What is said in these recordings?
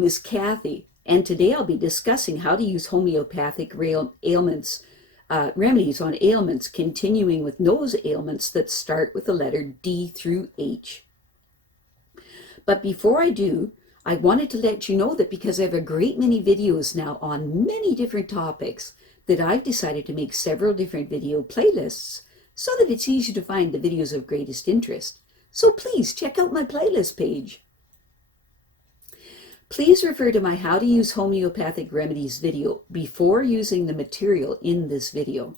name is Kathy, and today I'll be discussing how to use homeopathic remedies on ailments, continuing with nose ailments that start with the letter D through H. But before I do, I wanted to let you know that because I have a great many videos now on many different topics, that I've decided to make several different video playlists so that it's easy to find the videos of greatest interest. So please check out my playlist page. Please refer to my How to Use Homeopathic Remedies video before using the material in this video.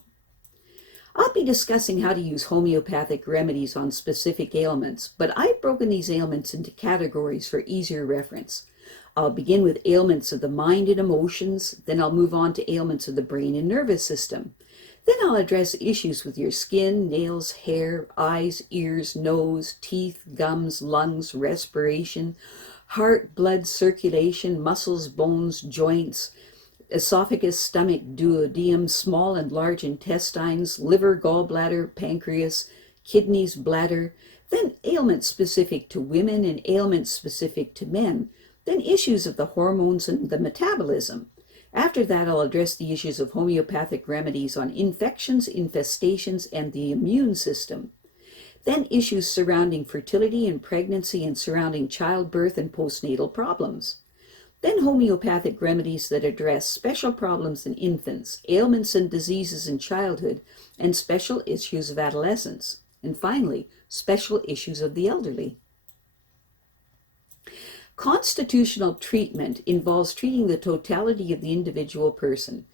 I'll be discussing how to use homeopathic remedies on specific ailments, but I've broken these ailments into categories for easier reference. I'll begin with ailments of the mind and emotions, then I'll move on to ailments of the brain and nervous system. Then I'll address issues with your skin, nails, hair, eyes, ears, nose, teeth, gums, lungs, respiration, heart, blood, circulation, muscles, bones, joints, esophagus, stomach, duodenum, small and large intestines, liver, gallbladder, pancreas, kidneys, bladder, then ailments specific to women and ailments specific to men, then issues of the hormones and the metabolism. After that, I'll address the issues of homeopathic remedies on infections, infestations, and the immune system. Then issues surrounding fertility and pregnancy and surrounding childbirth and postnatal problems. Then homeopathic remedies that address special problems in infants, ailments and diseases in childhood, and special issues of adolescence. And finally, special issues of the elderly. Constitutional treatment involves treating the totality of the individual person.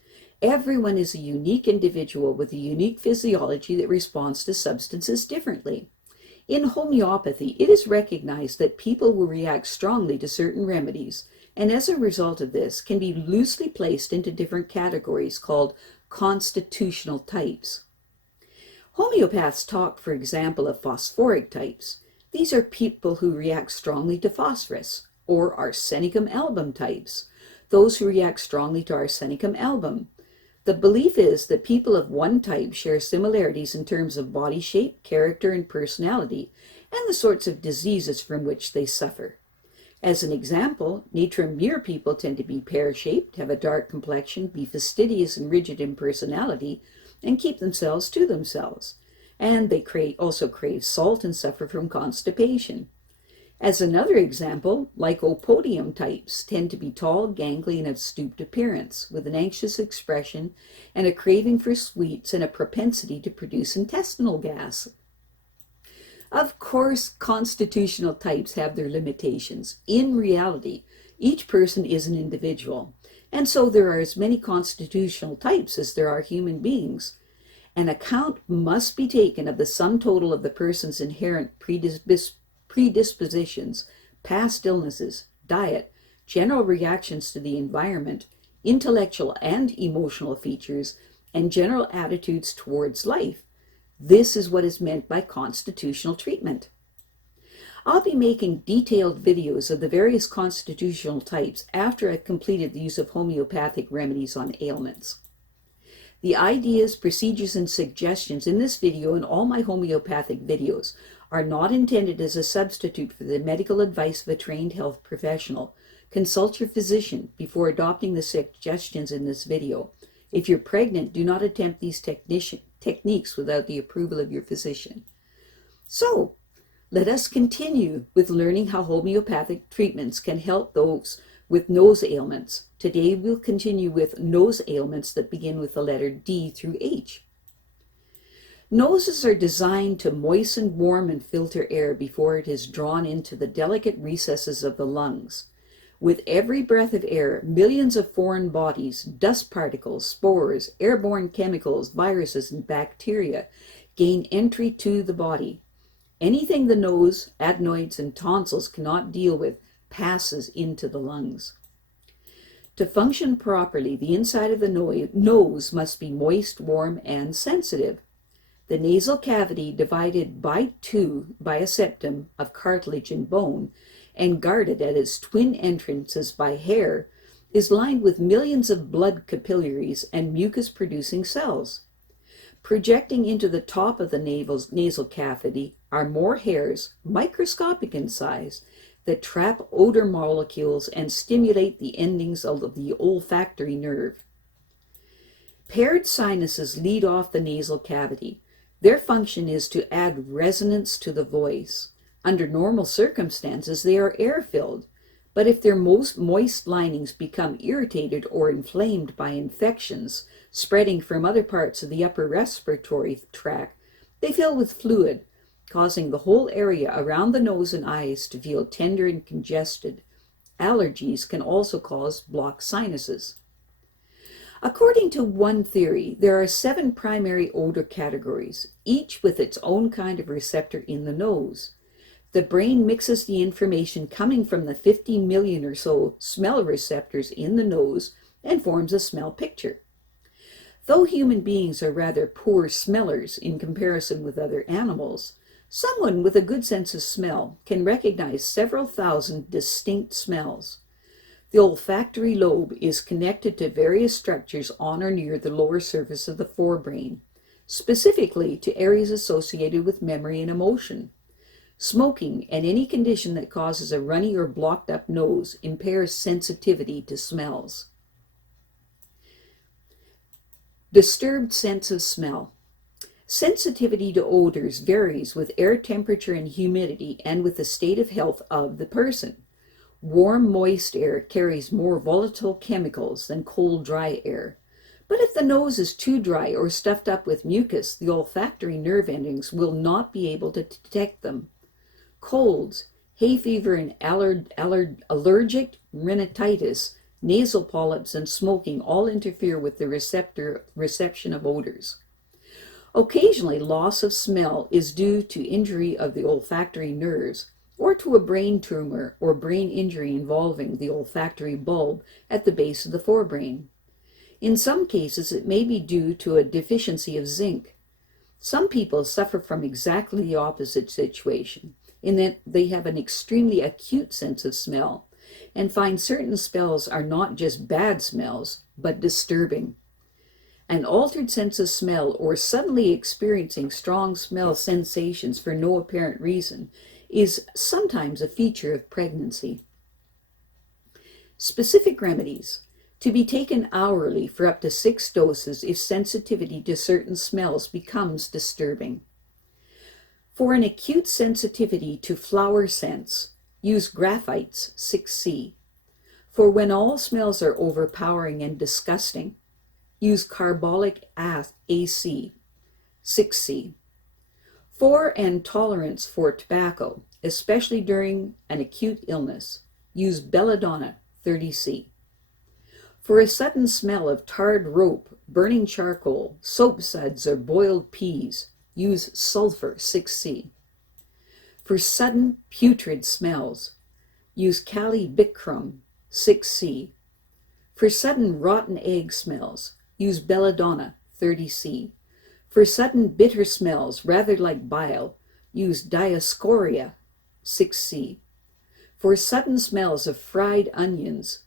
Everyone is a unique individual with a unique physiology that responds to substances differently. In homeopathy, it is recognized that people will react strongly to certain remedies, and as a result of this, can be loosely placed into different categories called constitutional types. Homeopaths talk, for example, of phosphoric types. These are people who react strongly to phosphorus, or arsenicum album types, those who react strongly to arsenicum album. The belief is that people of one type share similarities in terms of body shape, character, and personality, and the sorts of diseases from which they suffer. As an example, Natrum-Muir people tend to be pear-shaped, have a dark complexion, be fastidious and rigid in personality, and keep themselves to themselves. And they also crave salt and suffer from constipation. As another example, Lycopodium types tend to be tall, gangly, and of stooped appearance, with an anxious expression and a craving for sweets and a propensity to produce intestinal gas. Of course, constitutional types have their limitations. In reality, each person is an individual, and so there are as many constitutional types as there are human beings. An account must be taken of the sum total of the person's inherent predispositions, past illnesses, diet, general reactions to the environment, intellectual and emotional features, and general attitudes towards life. This is what is meant by constitutional treatment. I'll be making detailed videos of the various constitutional types after I've completed the use of homeopathic remedies on ailments. The ideas, procedures, and suggestions in this video and all my homeopathic videos are not intended as a substitute for the medical advice of a trained health professional. Consult your physician before adopting the suggestions in this video. If you're pregnant, do not attempt these techniques without the approval of your physician. So, let us continue with learning how homeopathic treatments can help those with nose ailments. Today we'll continue with nose ailments that begin with the letter D through H. Noses are designed to moisten, warm, and filter air before it is drawn into the delicate recesses of the lungs. With every breath of air, millions of foreign bodies, dust particles, spores, airborne chemicals, viruses, and bacteria gain entry to the body. Anything the nose, adenoids, and tonsils cannot deal with passes into the lungs. To function properly, the inside of the nose must be moist, warm, and sensitive. The nasal cavity, divided by two by a septum of cartilage and bone, and guarded at its twin entrances by hair, is lined with millions of blood capillaries and mucus-producing cells. Projecting into the top of the nasal cavity are more hairs, microscopic in size, that trap odor molecules and stimulate the endings of the olfactory nerve. Paired sinuses lead off the nasal cavity. Their function is to add resonance to the voice. Under normal circumstances, they are air-filled, but if their most moist linings become irritated or inflamed by infections spreading from other parts of the upper respiratory tract, they fill with fluid, causing the whole area around the nose and eyes to feel tender and congested. Allergies can also cause blocked sinuses. According to one theory, there are 7 primary odor categories, each with its own kind of receptor in the nose. The brain mixes the information coming from the 50 million or so smell receptors in the nose and forms a smell picture. Though human beings are rather poor smellers in comparison with other animals, someone with a good sense of smell can recognize several thousand distinct smells. The olfactory lobe is connected to various structures on or near the lower surface of the forebrain, specifically to areas associated with memory and emotion. Smoking and any condition that causes a runny or blocked up nose impairs sensitivity to smells. Disturbed sense of smell. Sensitivity to odors varies with air temperature and humidity and with the state of health of the person. Warm, moist air carries more volatile chemicals than cold, dry air. But if the nose is too dry or stuffed up with mucus, the olfactory nerve endings will not be able to detect them. Colds, hay fever, and allergic rhinitis, nasal polyps, and smoking all interfere with the reception of odors. Occasionally, loss of smell is due to injury of the olfactory nerves, or to a brain tumor or brain injury involving the olfactory bulb at the base of the forebrain. In some cases, it may be due to a deficiency of zinc. Some people suffer from exactly the opposite situation, in that they have an extremely acute sense of smell, and find certain smells are not just bad smells, but disturbing. An altered sense of smell or suddenly experiencing strong smell sensations for no apparent reason is sometimes a feature of pregnancy. Specific remedies. To be taken hourly for up to 6 doses if sensitivity to certain smells becomes disturbing. For an acute sensitivity to flower scents, use graphites 6C. For when all smells are overpowering and disgusting, use carbolic AC 6C. For an tolerance for tobacco, especially during an acute illness, use belladonna 30C. For a sudden smell of tarred rope, burning charcoal, soap suds, or boiled peas, use sulphur 6C. For sudden putrid smells, use bichrome 6C. For sudden rotten egg smells, use belladonna 30C. For sudden bitter smells, rather like bile, use dioscorea 6C. For sudden smells of fried onions,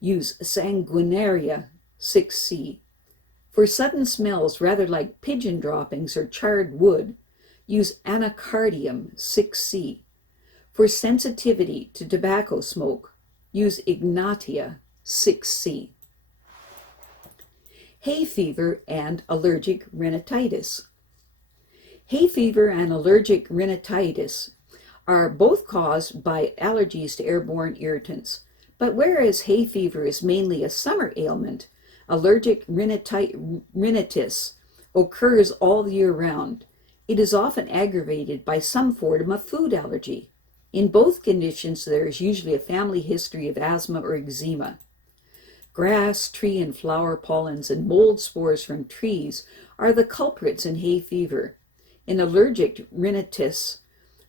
use sanguinaria 6C. For sudden smells rather like pigeon droppings or charred wood, use anacardium 6C. For sensitivity to tobacco smoke, use ignatia 6C. Hay fever and allergic rhinitis. Hay fever and allergic rhinitis are both caused by allergies to airborne irritants, but whereas hay fever is mainly a summer ailment, allergic rhinitis occurs all year round. It is often aggravated by some form of food allergy. In both conditions, there is usually a family history of asthma or eczema. Grass, tree, and flower pollens and mold spores from trees are the culprits in hay fever. In allergic rhinitis,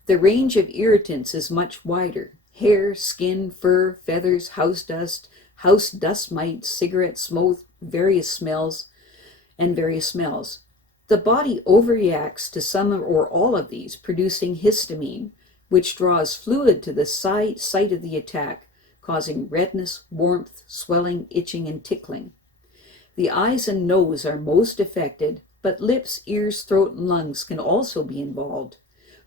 the range of irritants is much wider. Hair, skin, fur, feathers, house dust mites, cigarette smoke, various smells. The body overreacts to some or all of these, producing histamine, which draws fluid to the site of the attack, causing redness, warmth, swelling, itching, and tickling. The eyes and nose are most affected, but lips, ears, throat, and lungs can also be involved.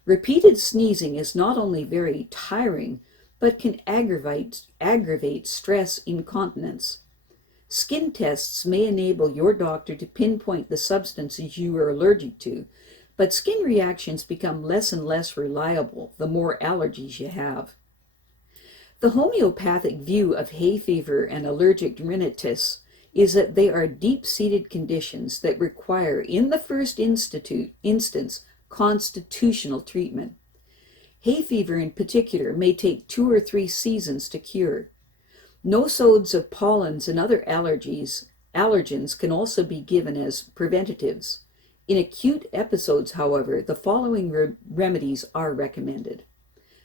Repeated sneezing is not only very tiring, but can aggravate stress incontinence. Skin tests may enable your doctor to pinpoint the substances you are allergic to, but skin reactions become less and less reliable the more allergies you have. The homeopathic view of hay fever and allergic rhinitis is that they are deep-seated conditions that require, in the first instance, constitutional treatment. Hay fever in particular may take 2 or 3 seasons to cure. Nosodes of pollens and other allergens can also be given as preventatives. In acute episodes, however, the following remedies are recommended.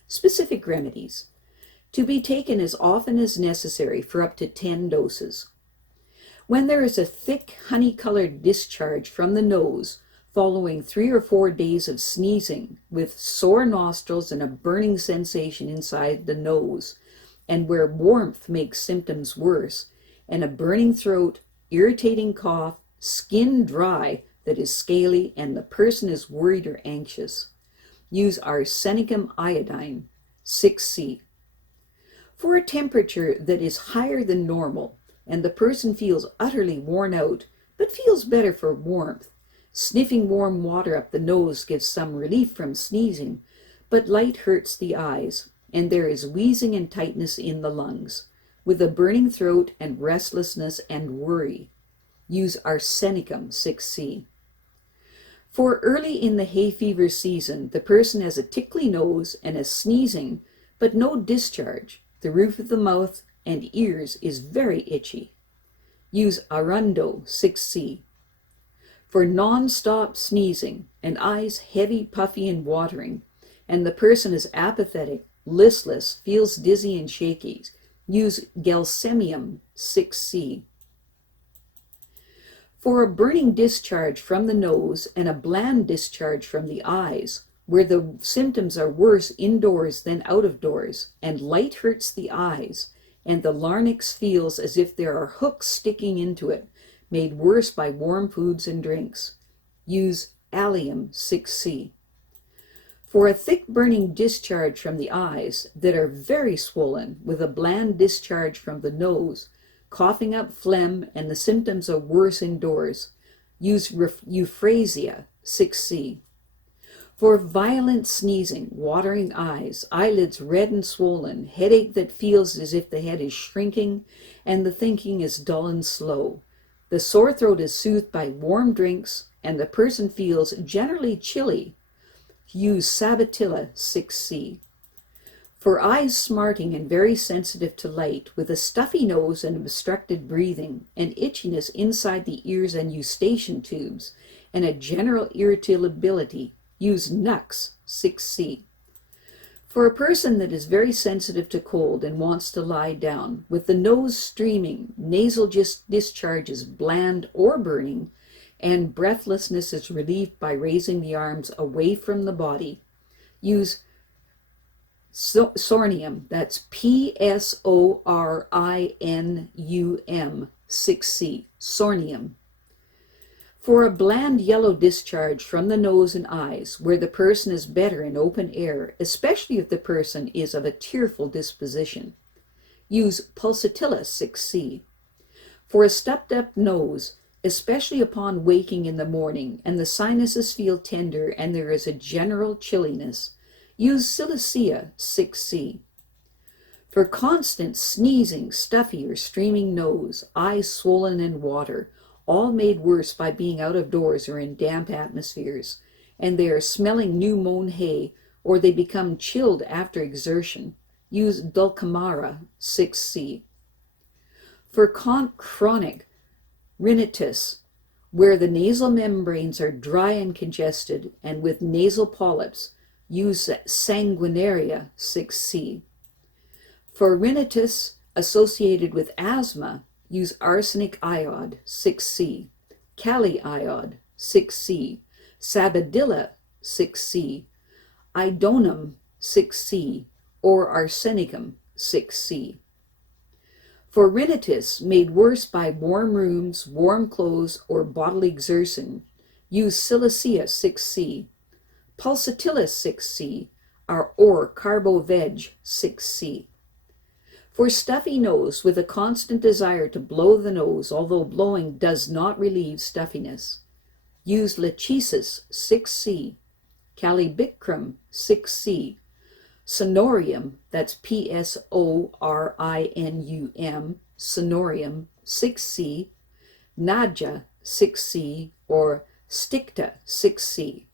Specific remedies, to be taken as often as necessary for up to 10 doses. When there is a thick honey-colored discharge from the nose, following 3 or 4 days of sneezing, with sore nostrils and a burning sensation inside the nose, and where warmth makes symptoms worse, and a burning throat, irritating cough, skin dry that is scaly, and the person is worried or anxious, use arsenicum iodine, 6C. For a temperature that is higher than normal, and the person feels utterly worn out, but feels better for warmth, sniffing warm water up the nose gives some relief from sneezing, but light hurts the eyes, and there is wheezing and tightness in the lungs, with a burning throat and restlessness and worry. Use arsenicum, 6C. For early in the hay fever season, the person has a tickly nose and is sneezing, but no discharge. The roof of the mouth and ears is very itchy. Use arundo, 6C. For non-stop sneezing and eyes heavy, puffy, and watering, and the person is apathetic, listless, feels dizzy and shaky, use gelsenium, 6C. For a burning discharge from the nose and a bland discharge from the eyes, where the symptoms are worse indoors than out of doors, and light hurts the eyes, and the larynx feels as if there are hooks sticking into it, made worse by warm foods and drinks, use allium, 6C. For a thick burning discharge from the eyes that are very swollen, with a bland discharge from the nose, coughing up phlegm, and the symptoms are worse indoors, use euprasia, 6C. For violent sneezing, watering eyes, eyelids red and swollen, headache that feels as if the head is shrinking, and the thinking is dull and slow, the sore throat is soothed by warm drinks, and the person feels generally chilly, use sabailla, 6C. For eyes smarting and very sensitive to light, with a stuffy nose and obstructed breathing, and itchiness inside the ears and eustachian tubes, and a general irritability, use nux, 6C. For a person that is very sensitive to cold and wants to lie down, with the nose streaming, nasal discharges bland or burning, and breathlessness is relieved by raising the arms away from the body, use psorinum, that's psorinum, 6C, psorinum. For a bland yellow discharge from the nose and eyes, where the person is better in open air, especially if the person is of a tearful disposition, use pulsatilla, 6C. For a stuffed up nose, especially upon waking in the morning, and the sinuses feel tender and there is a general chilliness, use silicea, 6C. For constant sneezing, stuffy or streaming nose, eyes swollen and water, all made worse by being out of doors or in damp atmospheres, and they are smelling new mown hay, or they become chilled after exertion, use dulcamara, 6C. For chronic rhinitis, where the nasal membranes are dry and congested, and with nasal polyps, use sanguinaria, 6C. For rhinitis associated with asthma, use arsenic iod, 6C, kali iod, 6C, sabailla, 6C, iodium, 6C, or arsenicum, 6C. For rhinitis made worse by warm rooms, warm clothes, or bodily exertion, use silicea, 6C, pulsatilla, 6C, or carbo veg 6C. For stuffy nose with a constant desire to blow the nose, although blowing does not relieve stuffiness, use Lachesis 6C, bichrome 6C, sonorium, that's Psorinum, sonorium 6C, naja 6C, or sticta 6C.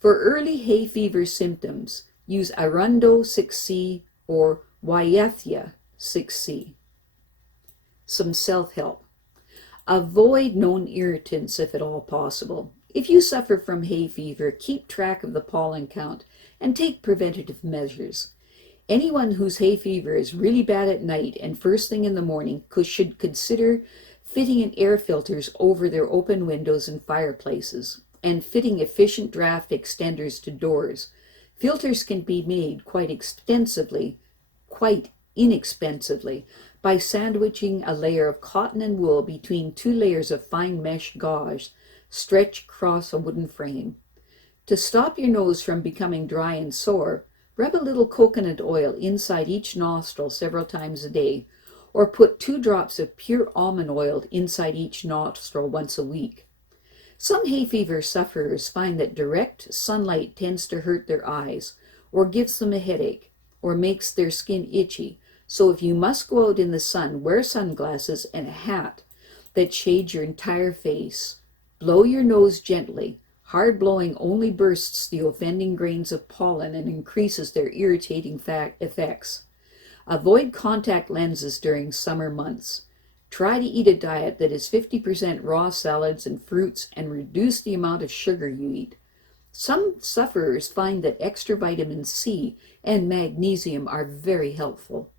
For early hay fever symptoms, use arundo 6C or syethia 6C. Some self-help. Avoid known irritants if at all possible. If you suffer from hay fever, keep track of the pollen count and take preventative measures. Anyone whose hay fever is really bad at night and first thing in the morning should consider fitting in air filters over their open windows and fireplaces, and fitting efficient draft extenders to doors. Filters can be made quite inexpensively by sandwiching a layer of cotton and wool between 2 layers of fine mesh gauze stretched across a wooden frame. To stop your nose from becoming dry and sore, rub a little coconut oil inside each nostril several times a day, or put 2 drops of pure almond oil inside each nostril once a week. Some hay fever sufferers find that direct sunlight tends to hurt their eyes, or gives them a headache, or makes their skin itchy. So if you must go out in the sun, wear sunglasses and a hat that shades your entire face. Blow your nose gently. Hard blowing only bursts the offending grains of pollen and increases their irritating effects. Avoid contact lenses during summer months. Try to eat a diet that is 50% raw salads and fruits and reduce the amount of sugar you eat. Some sufferers find that extra vitamin C and magnesium are very helpful.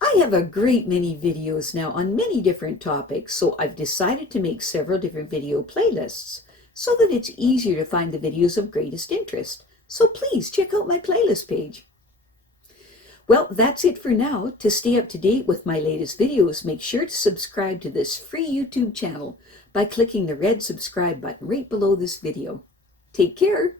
I have a great many videos now on many different topics, so I've decided to make several different video playlists so that it's easier to find the videos of greatest interest. So please check out my playlist page. Well, that's it for now. To stay up to date with my latest videos, make sure to subscribe to this free YouTube channel by clicking the red subscribe button right below this video. Take care.